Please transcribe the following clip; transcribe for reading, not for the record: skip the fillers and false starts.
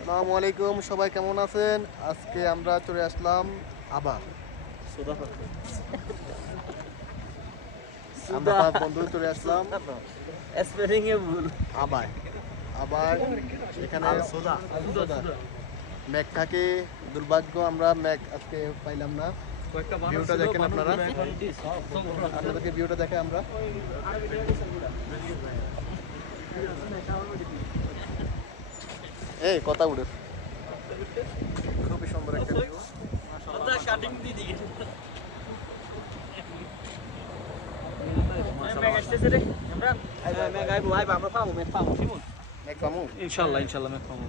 আসসালামু আলাইকুম, সবাই কেমন আছেন? আজকে আমরা চলে আসলাম আবার আমরা পাঁচ বন্ধু চলে আসলাম আবার আবার এখানে ম্যাক থাকে। দুর্ভাগ্য আমরা ম্যাক আজকে পাইলাম না। ভিউটা দেখেন আপনারা, আপনাদেরকে ভিউটা দেখে আমরা। এই কথা উঠে খুবই সুন্দর একটা ভিউ। ইনশাল্লাহ ইনশাল্লাহ ম্যাক পাবো।